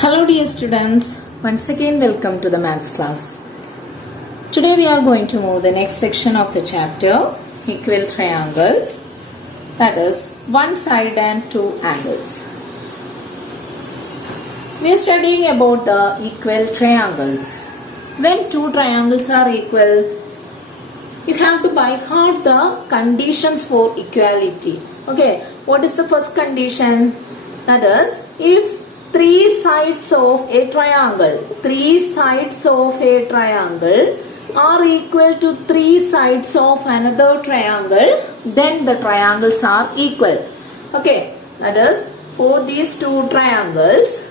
Hello dear students, once again welcome to the maths class. Today we are going to move the next section of the chapter, equal triangles, that is one side and two angles. We are studying about the equal triangles. When two triangles are equal, you have to by heart the conditions for equality. Okay, what is the first condition? That is, if three sides of a triangle are equal to three sides of another triangle, then the triangles are equal. Okay, that is, for these two triangles,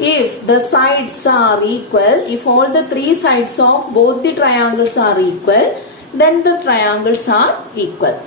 if the sides are equal, if all the three sides of both the triangles are equal, then the triangles are equal.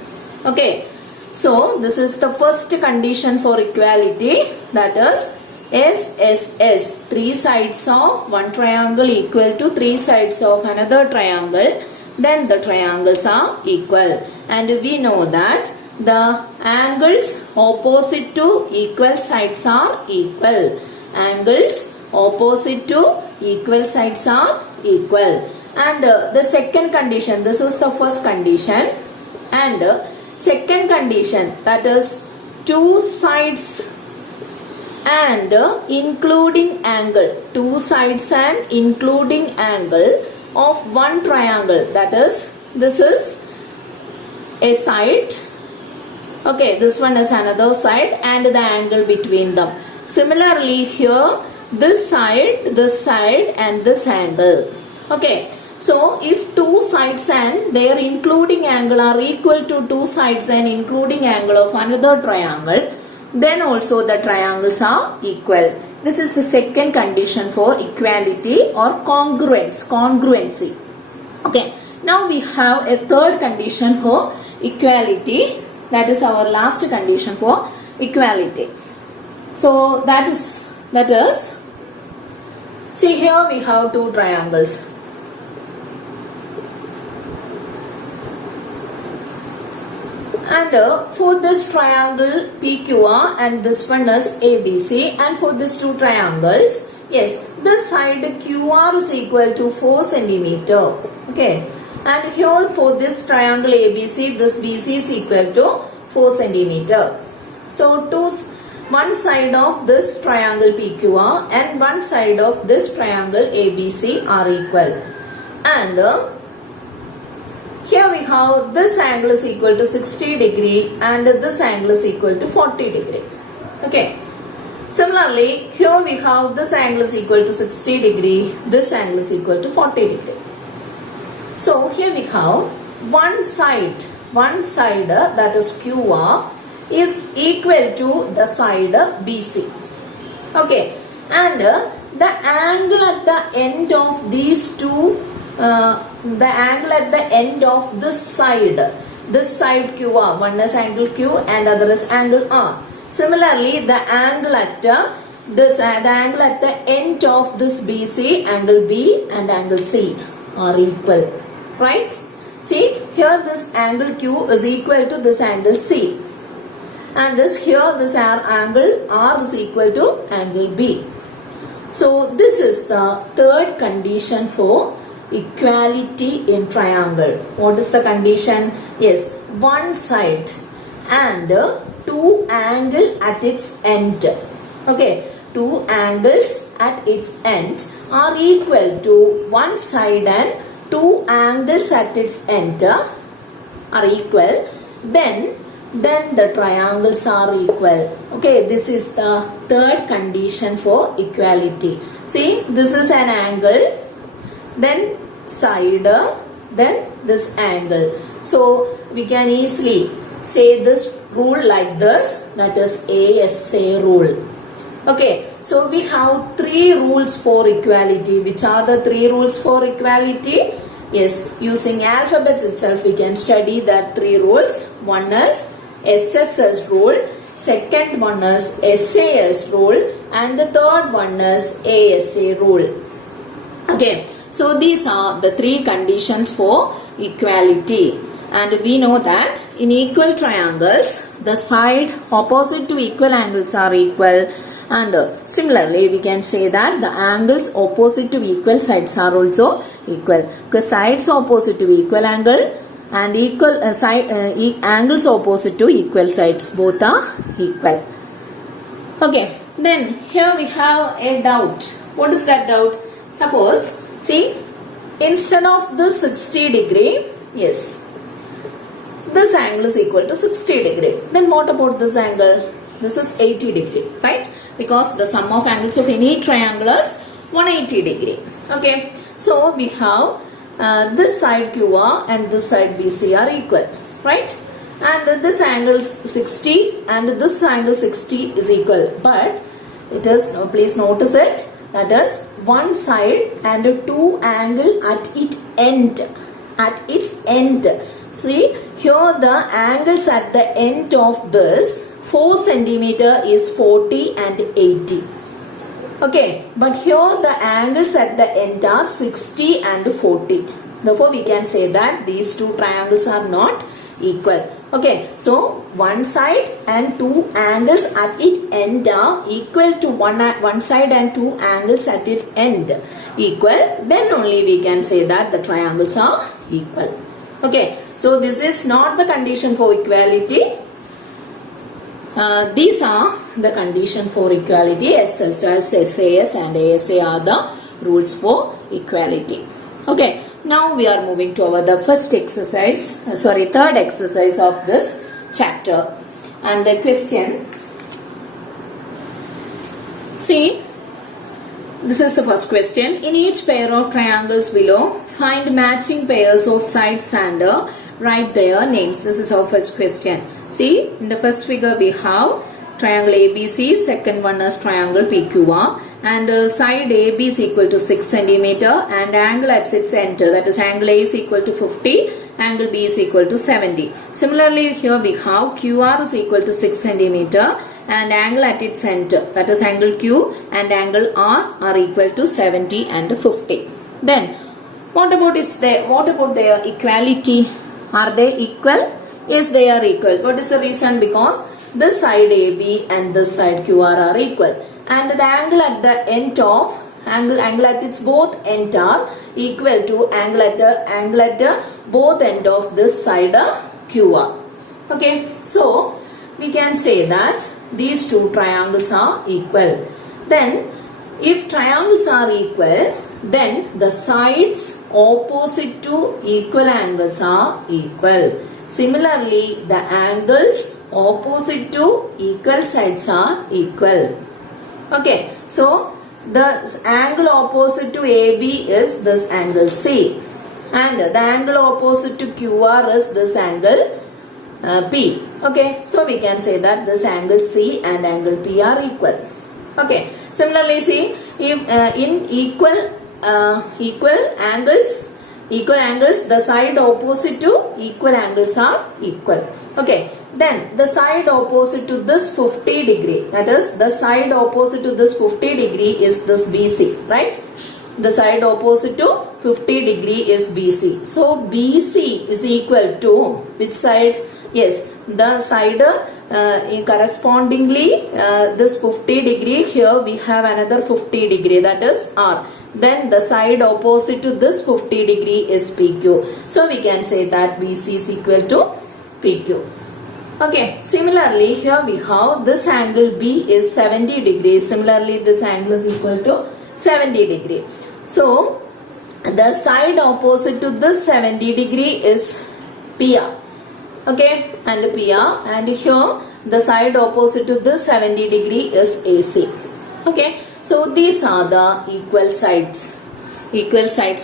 Okay, so this is the first condition for equality, that is SSS, three sides of one triangle equal to three sides of another triangle, then the triangles are equal. And we know that the angles opposite to equal sides are equal. Angles opposite to equal sides are equal. And the second condition, this is the first condition, and second condition, that is two sides and including angle, two sides and including angle of one triangle, that is, this is a side, okay, this one is another side, and the angle between them. Similarly here, this side and this angle. Okay, so if two sides and their including angle are equal to two sides and including angle of another triangle, then also the triangles are equal. This is the second condition for equality or congruency. Okay, now we have a third condition for equality, that is our last condition for equality. So that is, see here we have two triangles. And for this triangle PQR and this one is ABC, and for these two triangles, yes, this side QR is equal to 4 centimeter. Okay, and here for this triangle ABC, this BC is equal to 4 centimeter. So one side of this triangle PQR and one side of this triangle ABC are equal. And here we have this angle is equal to 60 degree and this angle is equal to 40 degree. Okay. Similarly, here we have this angle is equal to 60 degree, this angle is equal to 40 degree. So here we have one side that is QR is equal to the side BC. Okay. And the angle at the end of these two, the angle at the end of this side QR, one is angle Q and other is angle R. Similarly, the angle at the end of this BC, angle B and angle C are equal, right? See, here this angle Q is equal to this angle C, and this angle R is equal to angle B. So this is the third condition for equality in triangle. What is the condition? Yes, one side and two angles at its end. Okay, two angles at its end are equal to one side and two angles at its end are equal. Then the triangles are equal. Okay, this is the third condition for equality. See, this is an angle, then side, then this angle. So we can easily say this rule like this, that is ASA rule. Okay, so we have three rules for equality. Which are the three rules for equality? Yes, using alphabets itself we can study that three rules. One is SSS rule, second one is SAS rule, and the third one is ASA rule. Okay, so these are the three conditions for equality. And we know that in equal triangles, the side opposite to equal angles are equal, And similarly, we can say that the angles opposite to equal sides are also equal. Because sides opposite to equal angle and equal angles opposite to equal sides both are equal. Okay, then here we have a doubt. What is that doubt? Suppose, see, instead of this 60 degree, yes, this angle is equal to 60 degree. Then what about this angle? This is 80 degree, right? Because the sum of angles of any triangle is 180 degree. Okay, so we have this side QR and this side BC are equal, right? And this angle 60 and this angle 60 is equal. But it is, please notice it, that is one side and two angle at its end. At its end. See, here the angles at the end of this 4 centimeter is 40 and 80. Okay, but here the angles at the end are 60 and 40. Therefore, we can say that these two triangles are not equal. Okay, so one side and two angles at its end are equal to one side and two angles at its end equal. Then only we can say that the triangles are equal. Okay, so this is not the condition for equality. These are the condition for equality. SSS, SAS and ASA are the rules for equality. Okay, now we are moving to the third exercise of this chapter. And the question, see, this is the first question. In each pair of triangles below, find matching pairs of sides and write their names. This is our first question. See, in the first figure we have triangle ABC, second one is triangle PQR, and side AB is equal to 6 centimeter and angle at its center, that is angle A is equal to 50, angle B is equal to 70. Similarly, here we have QR is equal to 6 centimeter and angle at its center, that is angle Q and angle R are equal to 70 and 50. Then, what about their equality? Are they equal? Yes, they are equal. What is the reason? Because this side AB and this side QR are equal, and the angle at the end of angle at its both end are equal to angle at the both end of this side QR. Okay, so we can say that these two triangles are equal. Then, if triangles are equal, then the sides opposite to equal angles are equal. Similarly, the angles opposite to equal sides are equal. Okay, so the angle opposite to AB is this angle C, and the angle opposite to QR is this angle P. Okay, so we can say that this angle C and angle P are equal. Okay, similarly, see, if in equal angles, the side opposite to equal angles are equal. Okay, then the side opposite to this 50 degree, that is the side opposite to this 50 degree is this BC, right? The side opposite to 50 degree is BC. So BC is equal to which side? Yes, the side correspondingly this 50 degree, here we have another 50 degree, that is R. Then the side opposite to this 50 degree is PQ. So we can say that BC is equal to PQ. Okay, similarly here we have this angle B is 70 degrees. Similarly, this angle is equal to 70 degree. So the side opposite to this 70 degree is PR. Okay, and PR, and here the side opposite to this 70 degree is AC. Okay, so these are the equal sides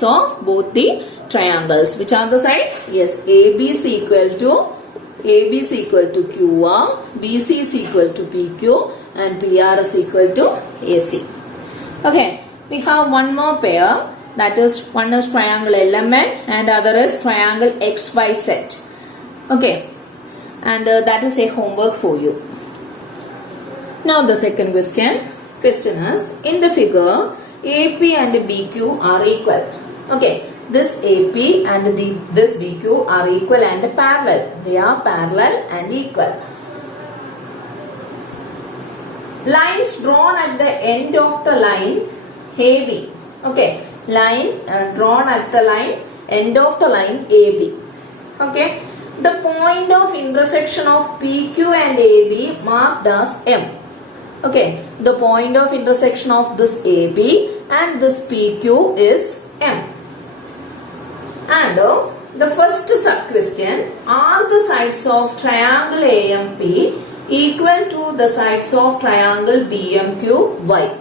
of both the triangles. Which are the sides? Yes, AB is equal to QR, BC is equal to PQ, and PR is equal to AC. Okay, we have one more pair, that is one is triangle LMN and other is triangle XYZ. Okay, and that is a homework for you. Now the second question is, in the figure AP and BQ are equal. Okay, this AP and this BQ are equal and parallel. They are parallel and equal. lines drawn at the end of the line AB. Okay, line drawn at the line end of the line AB. Okay, the point of intersection of PQ and AB marked as M. Okay, the point of intersection of this AB and this PQ is M. And the first sub question, are the sides of triangle AMP equal to the sides of triangle BMQY?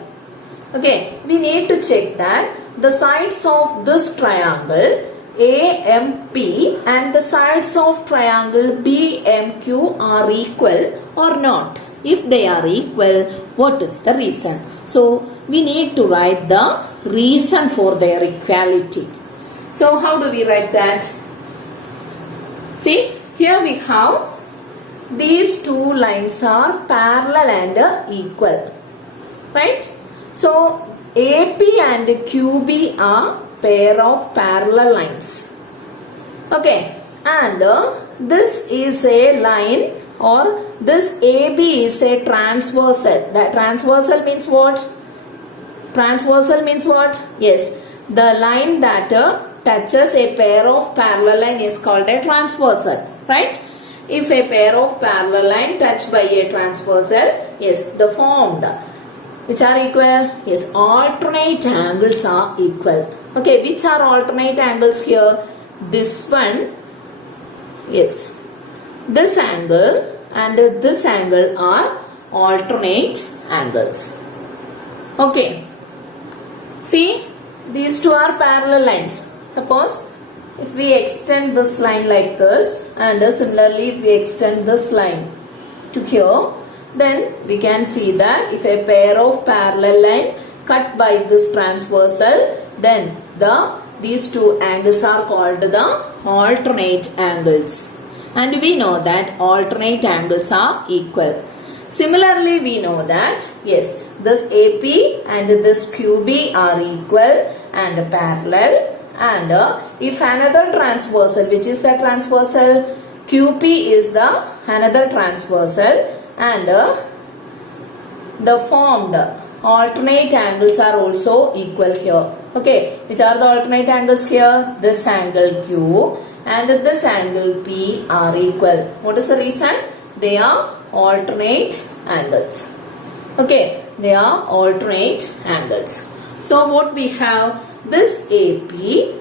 Okay, we need to check that the sides of this triangle AMP and the sides of triangle BMQ are equal or not. If they are equal, what is the reason? So, we need to write the reason for their equality. So, how do we write that? See, here we have these two lines are parallel and equal. Right? So, AP and QB are pair of parallel lines. Okay, and this is a line, or this AB is a transversal. That transversal means what? Transversal means what? Yes, the line that touches a pair of parallel line is called a transversal, right? If a pair of parallel line touched by a transversal, yes, the formed, which are equal? Yes, alternate angles are equal. Okay, which are alternate angles here? This one, yes, this angle and this angle are alternate angles. Okay, see, these two are parallel lines. Suppose if we extend this line like this, and similarly if we extend this line to here, then we can see that if a pair of parallel line cut by this transversal, then these two angles are called the alternate angles. And we know that alternate angles are equal. Similarly, we know that, yes, this AP and this QB are equal and parallel. And if another transversal, which is the transversal, QP is the another transversal, and the formed alternate angles are also equal here. Okay, which are the alternate angles here? This angle Q and this angle P are equal. What is the reason? They are alternate angles. Okay, they are alternate angles. So what we have? This AP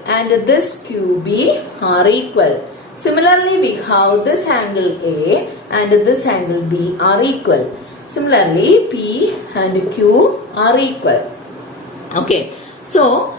and this QB are equal. Similarly, we have this angle A and this angle B are equal. Similarly, P and Q are equal. Okay, so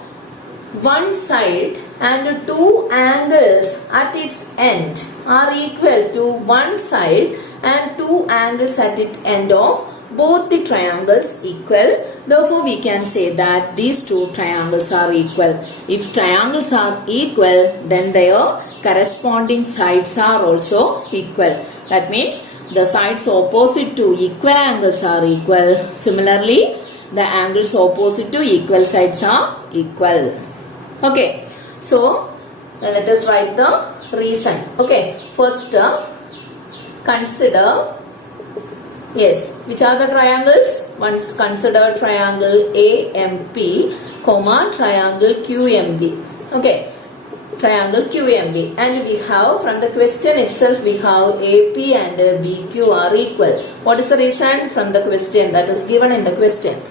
one side and two angles at its end are equal to one side and two angles at its end of both the triangles equal. Therefore, we can say that these two triangles are equal. If triangles are equal, then their corresponding sides are also equal. That means the sides opposite to equal angles are equal. Similarly, the angles opposite to equal sides are equal. Okay, so let us write the reason. Okay, first consider, yes, which are the triangles? Once consider triangle AMP, comma triangle QMB. Okay, triangle QMB, and we have from the question itself we have AP and BQ are equal. What is the reason? From the question that is given in the question.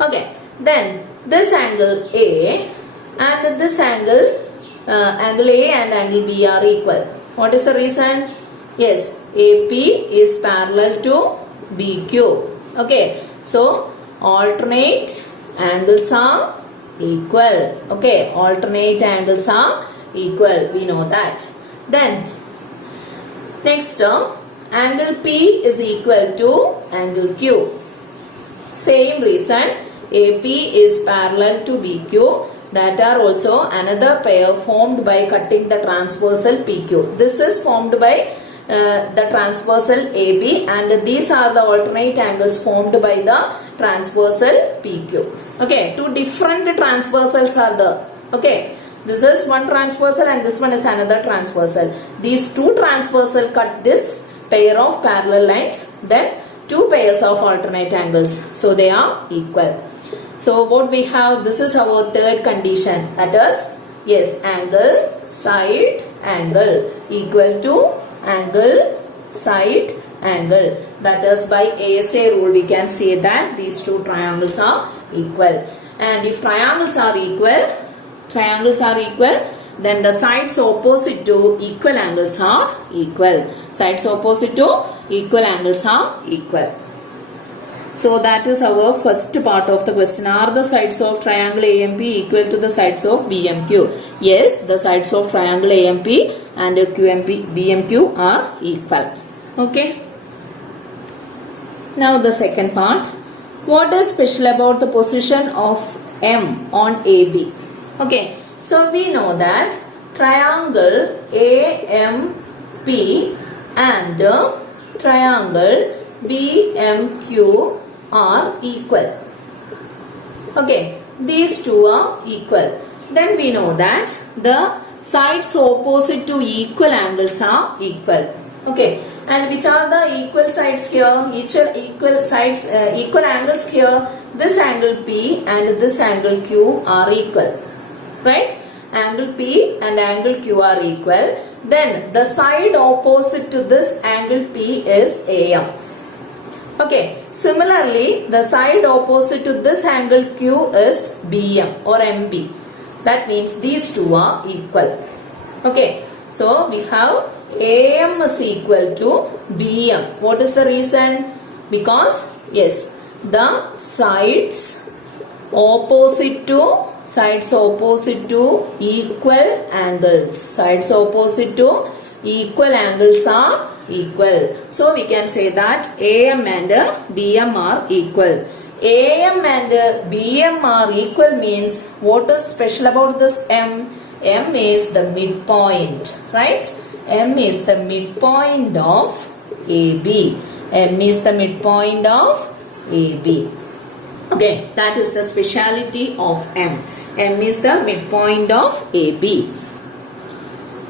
Okay, then this angle A and this angle angle A and angle B are equal. What is the reason? Yes, AP is parallel to BQ. Okay, so alternate angles are equal. Okay, alternate angles are equal. We know that. Then next angle P is equal to angle Q. Same reason, AP is parallel to BQ. That are also another pair formed by cutting the transversal PQ. This is formed by the transversal AB, and these are the alternate angles formed by the transversal PQ. Okay, two different transversals are there. Okay, this is one transversal and this one is another transversal. These two transversal cut this pair of parallel lines. Then two pairs of alternate angles. So they are equal. So what we have, this is our third condition. That is, yes, angle, side, angle equal to angle, side, angle. That is, by ASA rule we can say that these two triangles are equal. And if triangles are equal, then the sides opposite to equal angles are equal. Sides opposite to equal angles are equal. So that is our first part of the question. Are the sides of triangle AMP equal to the sides of BMQ? Yes, the sides of triangle AMP and BMQ are equal. Okay. Now the second part. What is special about the position of M on AB? Okay. So we know that triangle AMP and triangle BMQ are equal. Okay, these two are equal. Then we know that the sides opposite to equal angles are equal. Okay, and which are the equal sides here? Equal angles here. This angle P and this angle Q are equal. Right? Angle P and angle Q are equal. Then the side opposite to this angle P is AM. Okay. Similarly, the side opposite to this angle Q is BM or MB. That means these two are equal. Okay. So we have AM is equal to BM. What is the reason? Because yes, the sides opposite to equal angles. Sides opposite to equal angles are equal. So we can say that AM and BM are equal. AM and BM are equal means what is special about this M? M is the midpoint, right? M is the midpoint of AB. M is the midpoint of AB. Okay, that is the speciality of M. M is the midpoint of AB.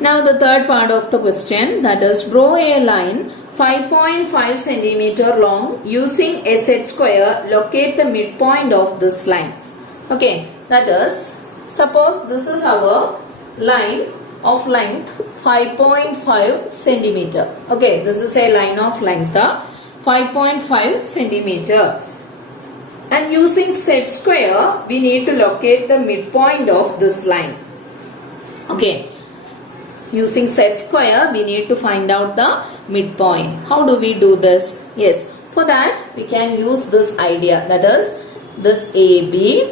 Now the third part of the question, that is, draw a line 5.5 centimeter long using a set square. Locate the midpoint of this line. Okay, that is, suppose this is our line of length 5.5 centimeter. Okay, this is a line of length 5.5 centimeter. And using set square, we need to locate the midpoint of this line. Okay. Using set square, we need to find out the midpoint. How do we do this? Yes. For that, we can use this idea. That is, this AB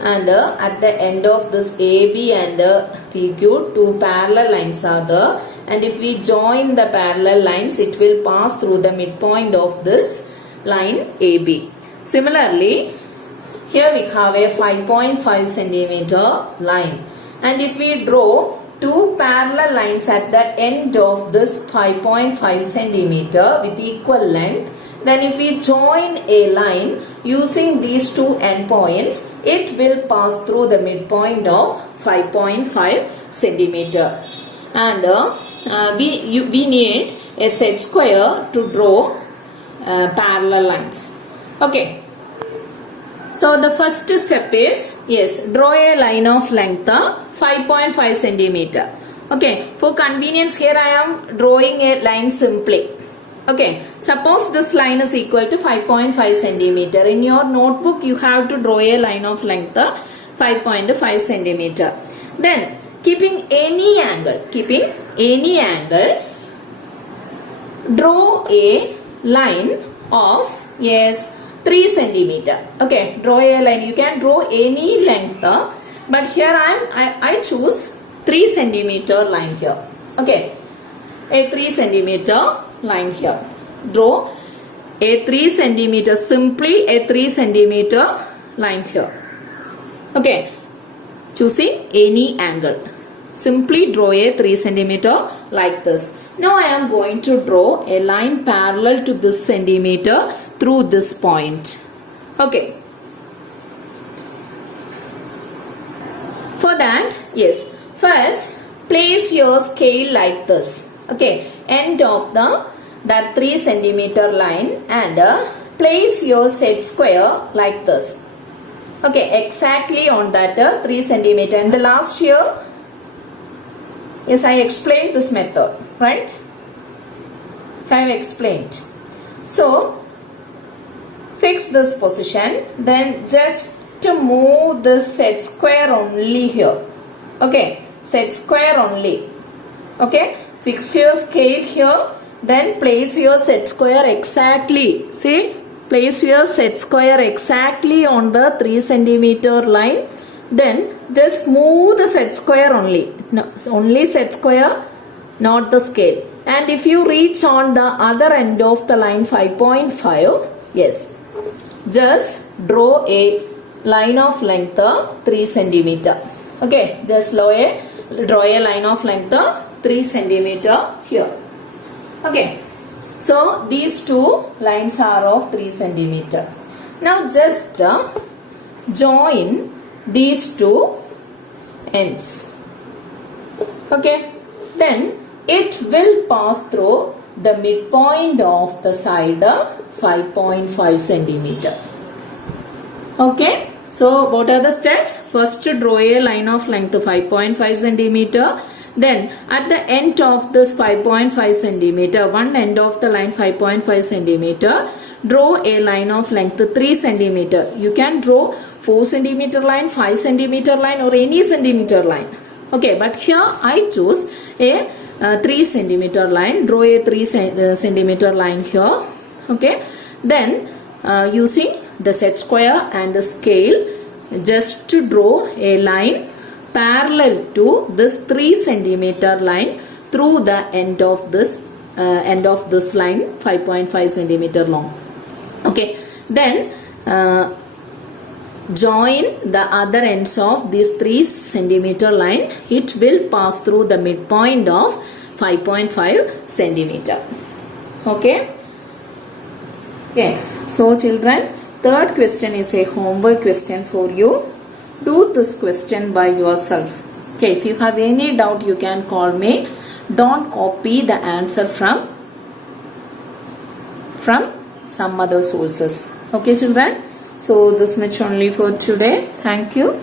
and at the end of this AB and PQ, two parallel lines are there. And if we join the parallel lines, it will pass through the midpoint of this line AB. Similarly, here we have a 5.5 centimeter line, and if we draw two parallel lines at the end of this 5.5 centimeter with equal length, then if we join a line using these two endpoints, it will pass through the midpoint of 5.5 centimeter. And we need a set square to draw parallel lines. Okay. So the first step is, yes, draw a line of length 5.5 centimeter. Okay. For convenience, here I am drawing a line simply. Okay. Suppose this line is equal to 5.5 centimeter. In your notebook, you have to draw a line of length 5.5 centimeter. Then, keeping any angle, draw a line of, yes, 3 centimeter. Okay, draw a line. You can draw any length, but here I choose 3 centimeter line here. Okay, a 3 centimeter line here. Draw a 3 centimeter, simply a 3 centimeter line here. Okay, choosing any angle. Simply draw a 3 centimeter like this. Now I am going to draw a line parallel to this centimeter through this point. Okay. For that, yes, first place your scale like this. Okay, end of the that 3 centimeter line and place your set square like this. Okay, exactly on that 3 centimeter. And the last year, yes, I explained this method, right? I have explained. So, fix this position. Then just to move this set square only here. Okay, set square only. Okay, fix your scale here. Then place your set square exactly. See, place your set square exactly on the 3 centimeter line. Then just move the set square only. No, only set square, not the scale. And if you reach on the other end of the line 5.5, yes, just draw a line of length 3 centimeter. Okay, just draw a line of length 3 centimeter here. Okay, so these two lines are of 3 centimeter. Now just join these two ends. Okay, then it will pass through the midpoint of the side 5.5 centimeter. Okay, so what are the steps? First, draw a line of length 5.5 centimeter. Then at the end of this 5.5 centimeter, one end of the line 5.5 centimeter, draw a line of length 3 centimeter. You can draw 4 centimeter line, 5 centimeter line or any centimeter line. Okay, but here I choose a 3 centimeter line. Draw a 3 centimeter line here. Okay, then using the set square and the scale, just to draw a line parallel to this 3 centimeter line through the end of this line 5.5 centimeter long. Okay, then join the other ends of this 3 centimeter line. It will pass through the midpoint of 5.5 centimeter. Okay. Okay. So children, third question is a homework question for you. Do this question by yourself. Okay. If you have any doubt, you can call me. Don't copy the answer from some other sources. Okay children. So this much only for today. Thank you.